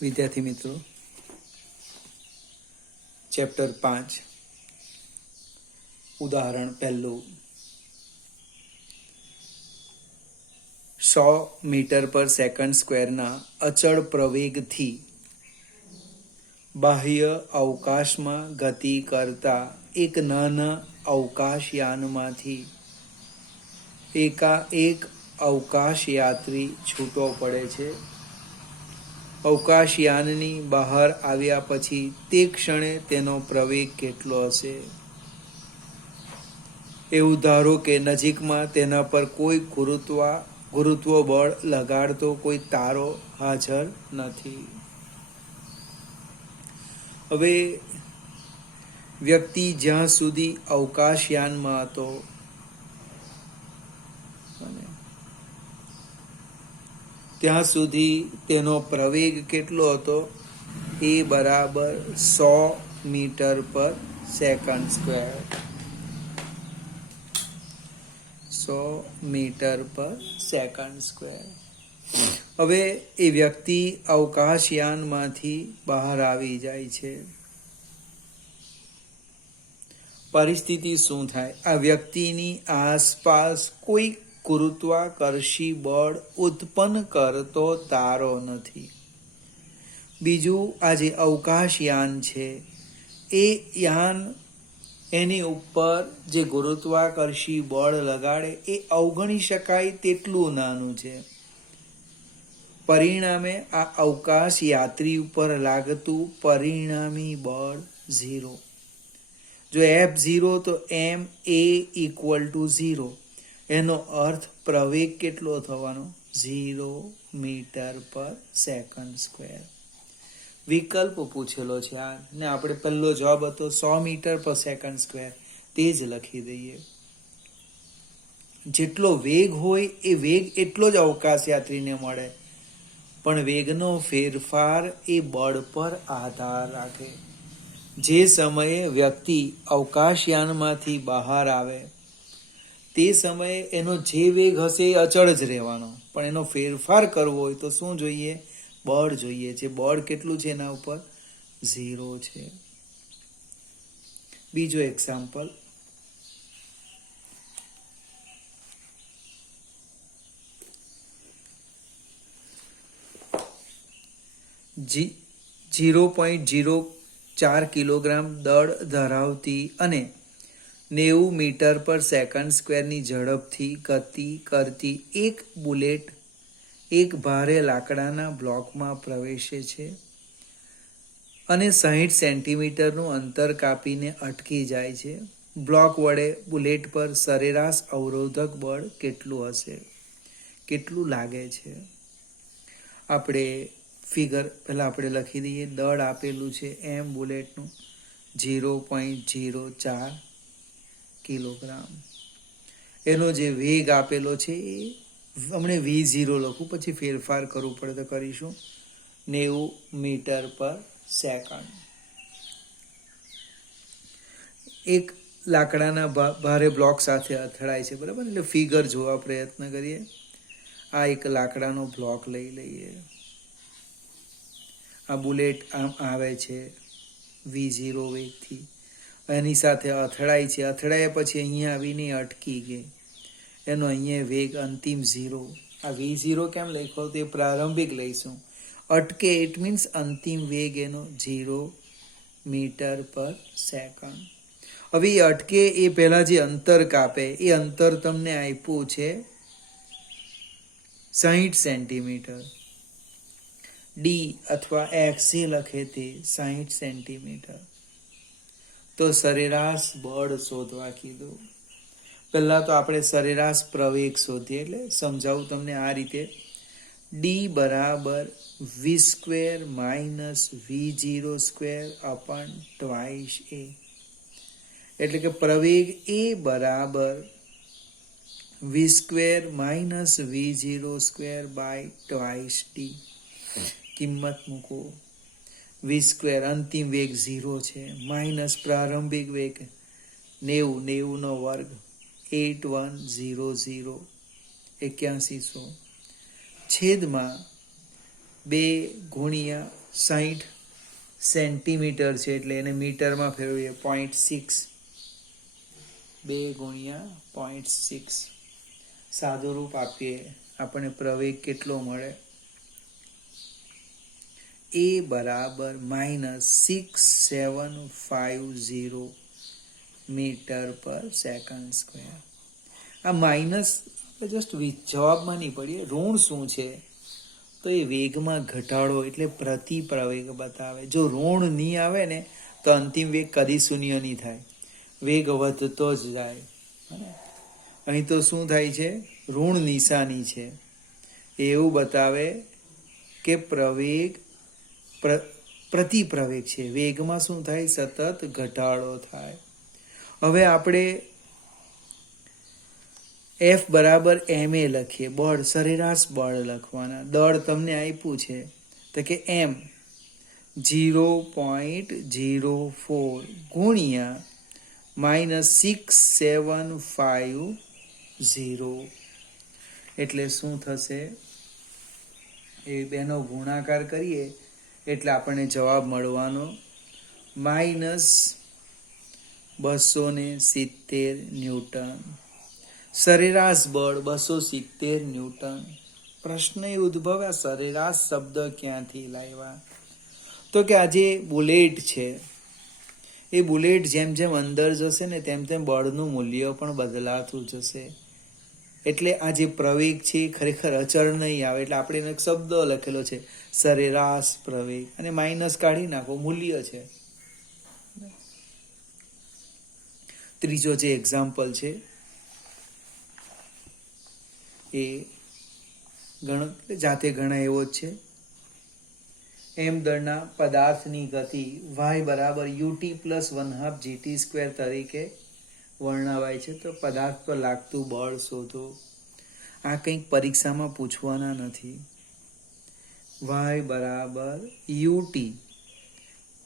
વિદ્યાર્થી મિત્રો, ચેપ્ટર 5 ઉદાહરણ પહેલું. 100 મીટર પર સેકન્ડ સ્ક્વેરના અચળ પ્રવેગથી બાહ્ય અવકાશમાં ગતિ કરતા એક નાના અવકાશયાનમાંથી એકાએક અવકાશયાત્રી છૂટો પડે છે. અવકાશયાનની બહાર આવ્યા પછી તે ક્ષણે તેનો પ્રવેગ કેટલો હશે? એવું ધારો કે નજીકમાં તેના પર કોઈ ગુરુત્વ બળ લગાડતો કોઈ તારો હાજર નથી. હવે વ્યક્તિ જ્યાં સુધી અવકાશયાનમાં હતો ત્યાં સુધી તેનો પ્રવેગ કેટલો હતો? એ બરાબર 100 મીટર પર સેકન્ડ સ્ક્વેર. 100 મીટર પર સેકન્ડ સ્ક્વેર. હવે એ વ્યક્તિ અવકાશયાનમાંથી બહાર આવી જાય છે. પરિસ્થિતિ શું થાય? આ વ્યક્તિની આસપાસ કોઈ ગુરુત્વાકર્ષી બળ ઉત્પન્ન કરતો તારો નથી. બીજું, આ જે અવકાશયાન છે એ યાન એની ઉપર જે ગુરુત્વાકર્ષી બળ લગાડે એ અવગણી શકાય તેટલું નાનું છે. પરિણામે આ અવકાશ યાત્રી ઉપર લાગતું પરિણામી બળ 0. જો F0 તો ma = 0. એનો અર્થ પ્રવેગ કેટલો થવાનો? 0 મીટર પર સેકન્ડ સ્ક્વેર. વિકલ્પ પૂછેલો છે આ ને આપણે પહેલો જવાબ હતો 100 મીટર પર સેકન્ડ સ્ક્વેર, તે જ લખી દઈએ. જેટલો વેગ હોય એ વેગ એટલો જ અવકાશ યાત્રીને મળે, પણ વેગનો ફેરફાર એ બળ પર આધાર રાખે. જે સમયે વ્યક્તિ અવકાશયાનમાંથી બહાર આવે તે સમયે એનો જે વેગ હશે એ અચળ જ રહેવાનો, પણ એનો ફેરફાર કરવો હોય તો શું જોઈએ? બળ જોઈએ છે. બળ કેટલું છે એના ઉપર? 0 છે. બીજો એક્ઝામ્પલ. જી 0.04 કિલોગ્રામ દળ ધરાવતી અને 90 મીટર પર સેકન્ડ સ્ક્વેરની ઝડપથી ગતિ કરતી એક બુલેટ એક ભારે લાકડાના બ્લોકમાં પ્રવેશે છે અને 60 સેન્ટીમીટરનું અંતર કાપીને અટકી જાય છે. બ્લોક વડે બુલેટ પર સરેરાશ અવરોધક બળ કેટલું હશે? કેટલું લાગે છે? આપણે ફિગર પહેલાં આપણે લખી દઈએ. દળ આપેલું છે એમ બુલેટનું 0.04 કિલોગ્રામ. એનો જે વેગ આપેલો છે એ હમણે V0 લખું, પછી ફેરફાર કરવું પડે તો કરીશું. 90 મીટર પર સેકન્ડ. એક લાકડાના ભારે બ્લોક સાથે અથડાય છે, બરાબર? એટલે ફિગર જોવા પ્રયત્ન કરીએ. આ એક લાકડાનો બ્લોક લઈ લઈએ. આ બુલેટ આમ આવે છે V0 વેગથી, એની સાથે અથડાય છે. અથડાયા પછી અહીંયા આવીને અટકી ગઈ. એનો અહીંયા વેગ અંતિમ 0. આ V0 કેમ લખ્યો? તે પ્રારંભિક લઈશું. અટકે ઇટ મીન્સ અંતિમ વેગ એનો 0 મીટર પર સેકન્ડ. હવે એ અટકે એ પહેલા જે અંતર કાપે એ અંતર તમને આપ્યું છે 60 સેન્ટીમીટર. ડી અથવા એક્સ જે લખે તે 60 સેન્ટીમીટર. તો સરેરાશ બળ શોધવા કીધું. પહેલા તો આપણે સરેરાશ પ્રવેગ શોધીએ, એટલે સમજાવું તમને આ રીતે. ડી બરાબર v² - v0² અપન 2a. એટલે કે પ્રવેગ એ બરાબર v² - v0² / 2d. કિંમત મૂકો. v² અંતિમ વેગ 0 છે, માઇનસ પ્રારંભિક વેગ 90 નો વર્ગ 8100 8100 છેદમાં 2 × 60 સેન્ટીમીટર છે એટલે એને મીટરમાં ફેરવીએ 0.6 2 ગુણ્યા 0.6 સાદું રૂપ આપીએ આપણને પ્રવેગ કેટલો મળે એ બરાબર -6750 મીટર પર સેકન્ડ સ્ક્વેર. આ માઇનસ જસ્ટ જવાબમાં નહીં પડીએ. ઋણ શું છે તો એ વેગમાં ઘટાડો એટલે પ્રતિ પ્રવેગ બતાવે. જો ઋણ નહીં આવે ને તો અંતિમ વેગ કદી શૂન્ય નહીં થાય, વેગ વધતો જ જાય. અહીં તો શું થાય છે, ઋણ નિશાની છે એવું બતાવે કે પ્રવેગ પ્રતિ પ્રવેગ છે, વેગમાં શું થાય સતત ઘટાડો થાય. હવે આપણે F બરાબર ma લખીએ, બળ સરેરાશ બળ લખવાના. દળ તમને આપ્યું છે તો કે m 0.04 ગુણ્યા -6750 એટલે શું થશે, એ બેનો ગુણાકાર કરીએ એટલે આપણને જવાબ મળવાનો -270 ન્યૂટન. સરેરાશ બળ 270 ન્યૂટન. પ્રશ્ન એ ઉદ્ભવ્યા સરેરાશ શબ્દ ક્યાંથી લાવ્યા, તો કે આ જે બુલેટ છે એ બુલેટ જેમ જેમ અંદર જશે ને તેમ તેમ બળનું મૂલ્ય પણ બદલાતું જશે. એટલે આ જે પ્રવેગ છે એ ખરેખર અચળ નહીં આવે. એટલે આપણે એનો એક શબ્દ લખેલો છે સરેરાશ પ્રવેગ, અને માઇનસ કાઢી નાખો, મૂલ્ય છે. ત્રીજો જે એક્ઝામ્પલ છે એ જાતે ગણા એવો જ છે. એમ દળના પદાર્થની ગતિ y બરાબર ut પ્લસ 1/2 gt² તરીકે વર્ણવાય છે. તો પદાર્થ પર લાગતું બળ શોધો. આ કંઈક પરીક્ષામાં પૂછવાના નથી. y બરાબર ut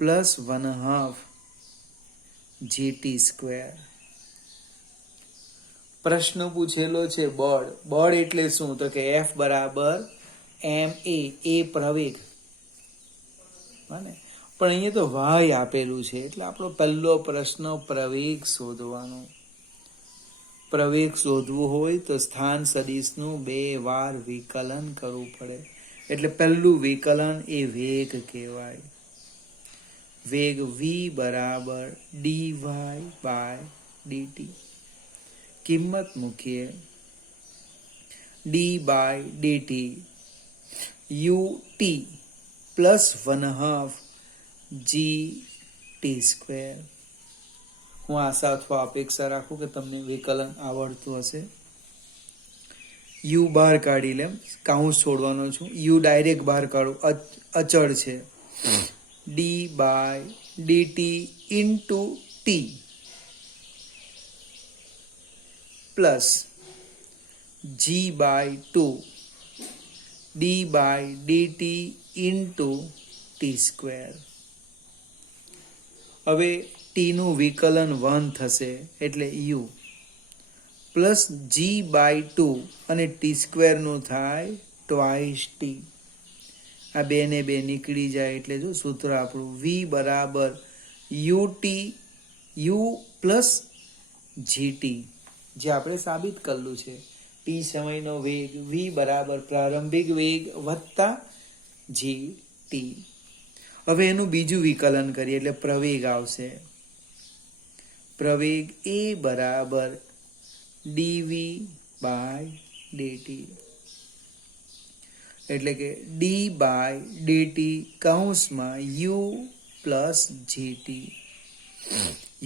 પ્લસ 1/2 gt². પ્રશ્ન પૂછેલો છે બળ. બળ એટલે શું, તો કે F બરાબર ma, એ પ્રવેગ. પણ અહીંયા તો y આપેલું છે એટલે આપણો પહેલો પ્રશ્ન પ્રવેગ શોધવાનો. પ્રવેગ શોધવું હોય તો સ્થાન સદિશનું 2 વાર વિકલન કરવું પડે. એટલે પહેલું વિકલન એ વેગ કહેવાય. વેગ v બરાબર dy બાય dt. કિંમત મૂકીએ. d by dt ut plus 1/2 gt². હું આશા અથવા અપેક્ષા રાખું કે તમને વિકલન આવડતું હશે. u બહાર કાઢી લેમ, કાઉન્સ છોડવાનો છું. u ડાયરેક્ટ બહાર કાઢું, અચળ છે. d by dt into t plus g by 2 d by dt into t². હવે t નું વિકલન 1 થશે એટલે u પ્લસ g બાય 2 અને t² નું થાય ટ્વાઇસ t. આ બે ને બે નીકળી જાય એટલે જો સૂત્ર આપણું v બરાબર ut u પ્લસ gt, જે આપણે સાબિત કરેલું છે. t સમયનો વેગ v બરાબર પ્રારંભિક વેગ વત્તા gt. હવે એનું બીજું વિકલન કરીએ એટલે પ્રવેગ આવશે. પ્રવેગ a બરાબર dv બાય dt. એટલે કે d બાય dt કૌંસમાં u પ્લસ gt.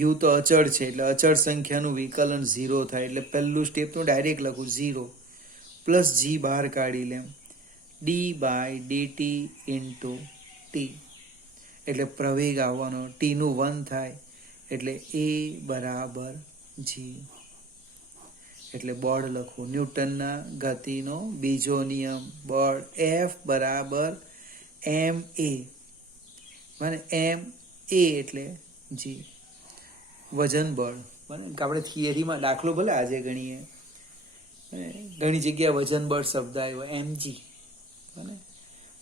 u તો અચળ છે એટલે અચળ સંખ્યાનું વિકલન 0 થાય. એટલે પહેલું સ્ટેપ તો ડાયરેક્ટ લખું 0 પ્લસ g બહાર કાઢી લેમ d by dt into t. એટલે પ્રવેગ આવવાનો t નું 1 થાય એટલે a બરાબર g. એટલે બળ લખું. ન્યૂટનના ગતિનો બીજો નિયમ, બળ F બરાબર ma, m a એટલે g. વજન બળ, આપણે થિયરીમાં દાખલો ભલે આજે ગણીએ, ઘણી જગ્યાએ વજન બળ શબ્દ આવ્યો mg.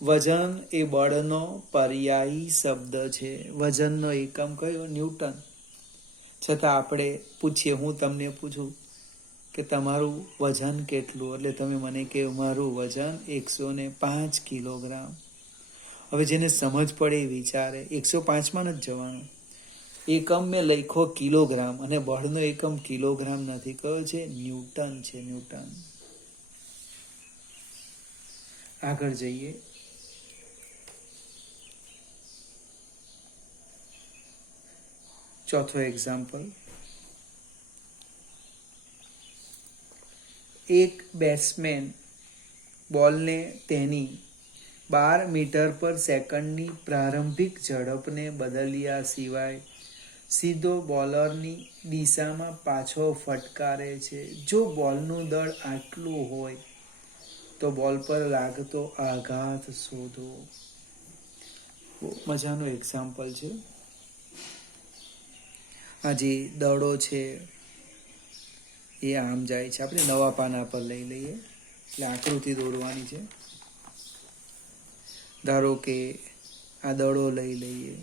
વજન એ બળનો પર્યાયી શબ્દ છે. વજનનો એકમ કયો? ન્યૂટન. છતાં આપણે પૂછીએ, હું તમને પૂછું કે તમારું વજન કેટલું, એટલે તમે મને કે મારું વજન 105 કિલોગ્રામ. હવે જેને સમજ પડે એ વિચારે, 105માં નથી જવાનું. એકમ મેં લખ્યો કિલોગ્રામ, અને બળનો એકમ કિલોગ્રામ નથી, કયો છે? ન્યૂટન છે, ન્યૂટન. આગળ જઈએ. ચોથો એક્ઝામ્પલ. એક બેટ્સમેન બોલને તેની 12 મીટર પર સેકન્ડની પ્રારંભિક ઝડપને બદલ્યા સિવાય સીધો બોલરની દિશામાં પાછો ફટકારે છે. જો બોલનું દળ આટલું હોય તો બોલ પર લાગતો આઘાત શોધો. મજાનું એક્ઝામ્પલ છે. આ જે દડો છે એ આમ જાય છે. આપણે નવા પાના પર લઈ લઈએ, એટલે આકૃતિ દોરવાની છે. ધારો કે આ દડો લઈ લઈએ,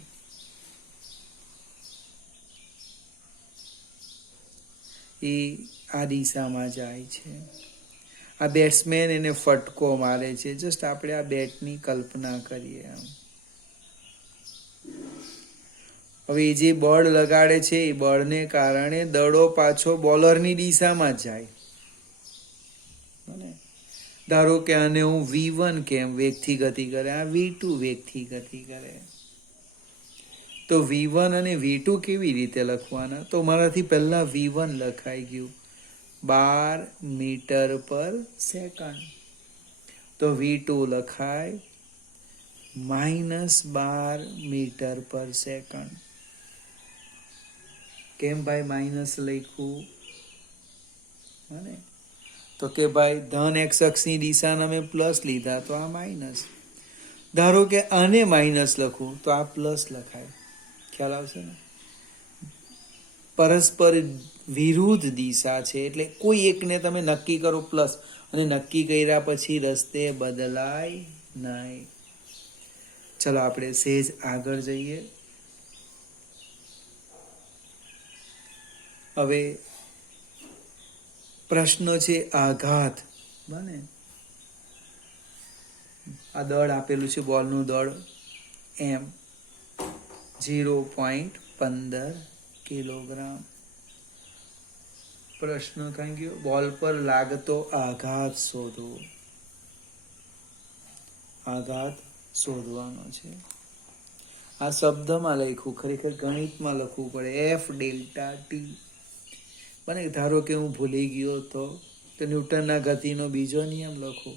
એ આ દિશામાં જાય છે. આ બેટ્સમેન એને ફટકો મારે છે. જસ્ટ આપણે આ બેટની કલ્પના કરીએ આમ. હવે એ જે બળ લગાડે છે એ બળને કારણે દડો પાછો બોલરની દિશામાં જાય. ધારો કે આને હું V1 કેમ, વેગથી ગતિ કરે, આ V2 વેગથી ગતિ કરે. તો V1 અને V2 કેવી રીતે લખવાના? તો મારાથી પહેલા V1 લખાઈ ગયું, 12 મીટર પર સેકન્ડ. તો V2 લખાય -12 મીટર પર સેકન્ડ. કેમ ભાઈ માઇનસ લખ્યું? તો કે ભાઈ ધન x અક્ષની દિશાના મેં પ્લસ લીધા, તો આ માઇનસ. ધારો કે આને માઇનસ લખું તો આ પ્લસ લખાય. ખ્યાલ આવશે ને? પરસ્પર વિરુદ્ધ દિશા છે, એટલે કોઈ એકને તમે નક્કી કરો પ્લસ, અને નક્કી કર્યા પછી રસ્તે બદલાય નહીં. ચલો આપણે સહેજ આગળ જઈએ. હવે પ્રશ્ન છે આઘાત. બને આ દળ આપેલું છે, બોલનું દળ m 0.15 કિલોગ્રામ. પ્રશ્ન કઈ ગયો? બોલ પર લાગતો આઘાત શોધો. આઘાત શોધવાનો છે. આ શબ્દમાં લખ્યું, ખરેખર ગણિતમાં લખવું પડે. F delta T. બને ધારો કે હું ભૂલી ગયો તો ન્યૂટનના ગતિનો બીજો નિયમ લખો,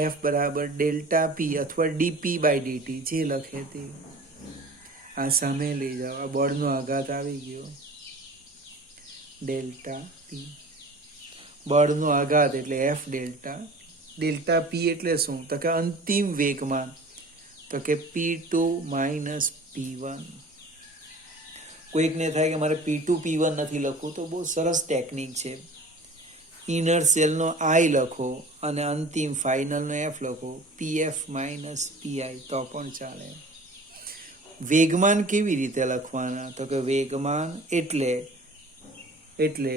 F બરાબર ડેલ્ટા પી અથવા dp/dt, જે લખે તે. આ સામે લઈ જાઓ. આ બળનો આઘાત આવી ગયો, ડેલ્ટા પી. બળનો આઘાત એટલે F ડેલ્ટા. ડેલ્ટા પી એટલે શું? તો કે અંતિમ વેગમાન, તો કે P2 - P1. કોઈકને થાય કે મારે P2 P1 નથી લખવું, તો બહુ સરસ ટેકનિક છે. ઇનર સેલનો I લખો અને અંતિમ ફાઇનલનો F લખો, PF - PI, તો પણ ચાલે. વેગમાન કેવી રીતે લખવાના? તો કે વેગમાન એટલે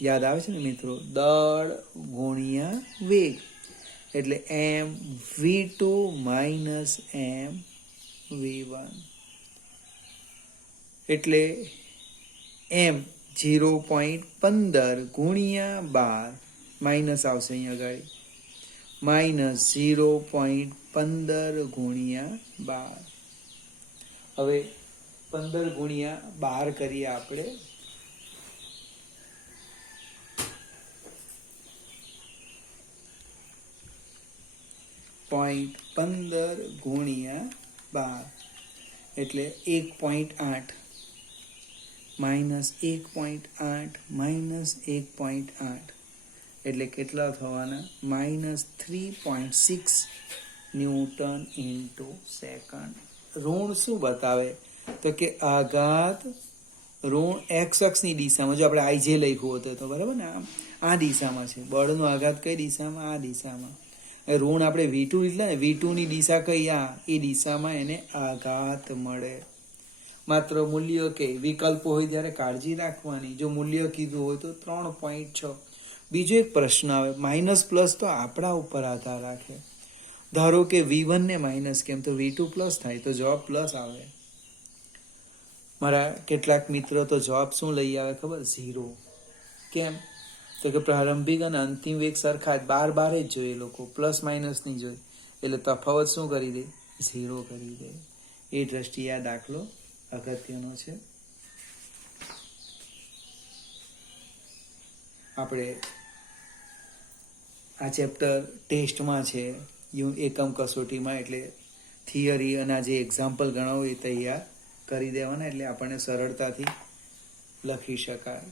યાદ આવે છે ને મિત્રો, દળ ગુણ્યા વેગ, એટલે mv2 - mv1. એટલે m 0.15 ગુણ્યા 12, માઇનસ આવશે અહીંયા આગળ, -0.15 ગુણ્યા 12. હવે 15 ગુણ્યા 12 કરીએ આપણે. 0.15 ગુણ્યા 12 એટલે 1.8 -1.8 -1.8 એટલે કેટલા થવાના? -3.6 ન્યૂટન ઇન્ટુ સેકન્ડ. ઋણ શું બતાવે? તો કે આઘાત ઋણ એક્સ અક્ષની દિશામાં, જો આપણે આઈ જે લખ્યું હતું તો બરાબર ને, આ દિશામાં છે. બળનો આઘાત કઈ દિશામાં? આ દિશામાં. ઋણ આપણે V2 એટલે ને V2 ની દિશા કઈ આ એ દિશામાં એને આઘાત મળે. માત્ર મૂલ્ય કે વિકલ્પો હોય ત્યારે કાળજી રાખવાની. જો મૂલ્ય કીધું હોય તો 3.6. બીજો એક પ્રશ્ન આવે, માઇનસ પ્લસ તો આપણા ઉપર આધાર રાખે. ધારો કે V1 ને માઇનસ કેમ, તો V2 પ્લસ થાય તો જવાબ પ્લસ આવે. મારા કેટલાક મિત્રો તો જવાબ શું લઈ આવે ખબર, 0. કેમ તો કે પ્રારંભિક અને અંતિમ વેગ સરખા જ, બાર જ જોઈએ લોકો, પ્લસ માઇનસ નહીં જોઈએ, એટલે તફાવત શું કરી દે, 0 કરી દે. એ દ્રષ્ટિએ આ દાખલો અગત્યનો છે. આપણે આ ચેપ્ટર ટેસ્ટમાં છે, એકમ કસોટીમાં, એટલે થિયરી અને આ જે એક્ઝામ્પલ ગણાવો એ તૈયાર કરી દેવાના, એટલે આપણને સરળતાથી લખી શકાય.